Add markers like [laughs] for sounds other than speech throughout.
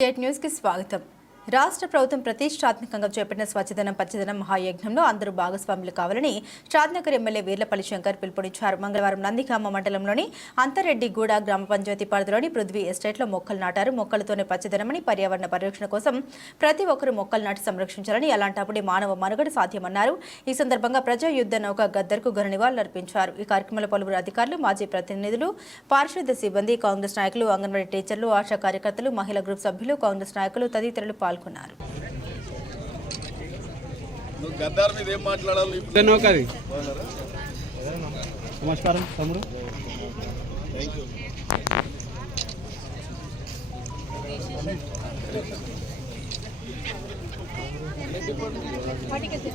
State న్యూస్కి స్వాగతం. రాష్ట్ర ప్రభుత్వం ప్రతిష్టాత్మకంగా చేపట్టిన స్వచ్ఛదనం పచ్చదనం మహాయజ్ఞంలో అందరూ భాగస్వాములు కావాలని షాద్నగర్ ఎమ్మెల్యే వీర్లపల్లి శంకర్ పిలుపునిచ్చారు. మంగళవారం నందిగామ మండలంలోని అంతరెడ్డిగూడ గ్రామ పంచాయతీ పరిధిలోని పృథ్వీ ఎస్టేట్లో మొక్కలు నాటారు. మొక్కలతోనే పచ్చదనమని పర్యావరణ పరిరక్షణ కోసం ప్రతి ఒక్కరూ మొక్కలు నాటి సంరక్షించాలని అలాంటప్పుడే మానవ మనుగడ సాధ్యమన్నారు. ఈ సందర్భంగా ప్రజా యుద్ధ నౌక గద్దర్కు ఘన నివాళులర్పించారు ఈ కార్యక్రమంలో పలువురు అధికారులు మాజీ ప్రతినిధులు పారిశుద్ధ్య సిబ్బంది కాంగ్రెస్ నాయకులు అంగన్వాడీ టీచర్లు ఆశా కార్యకర్తలు మహిళా గ్రూప్ సభ్యులు కాంగ్రెస్ నాయకులు తదితరులు పాల్గొన్నారు. నువ్వు గద్దార్ మీద ఏం మాట్లాడాలి? నౌకది నమస్కారం తమ్ముడు.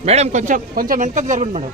మేడం కొంచెం కొంచెం వెనకకు జరగండి మేడం.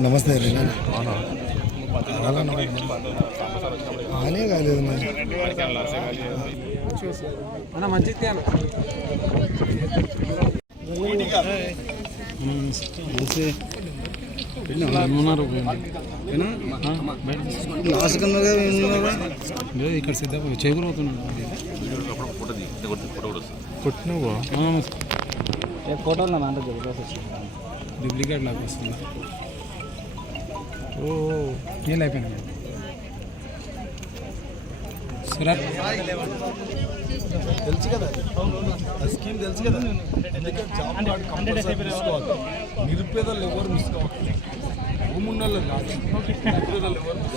నమస్తే ఆనే కాలేదు మరి. లాస్ట్ ఇక్కడ సిద్ధ చేకూరుతున్నాడు కొట్టినవా? ఫోటోలో నాన్న డూప్లికేట్ నాకు వస్తుంది. ఓ ఏం అయిపోయినా సురత్. తెలుసు కదా? ఆ స్కీమ్ తెలుసు కదా? ఎందుకంటే జాబ్ కార్డ్ కంపల్సరీ తీసుకోవాలి. నిరుపేదలు ఎవరు మిస్ కావాలి భూమున్నోళ్ళు కాదు నిరుపేదలు ఎవరు మిస్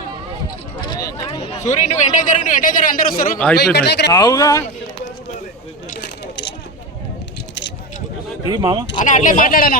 సూర్య నువ్వు ఎంటే జరుగు నువ్వు ఎంటే జరుగు అందరూ వస్తారు. ఈ మామ? అన్న అట్లే మాట్లాడనా?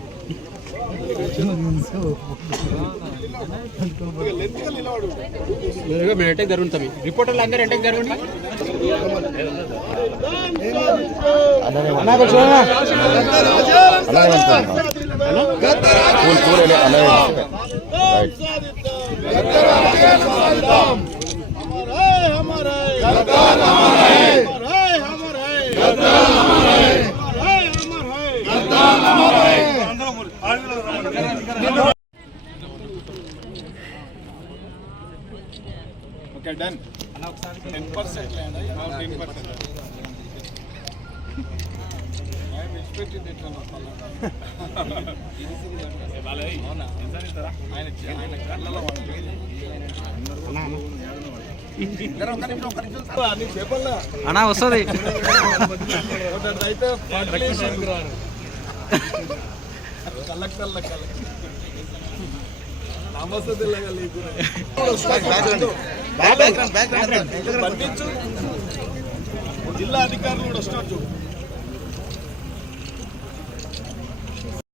మీరు ఎంటే జరుగుతాం రిపోర్టర్లు అందరూ ఎంటే జరగండి. Okay done ten percent ten percent అన్ని వస్తుంది. అయితే కళ్ళకి కళ్ళ కళ్ళకి. నమస్తే [laughs] జిల్లా అధికారులు కూడా వస్తున్నారు.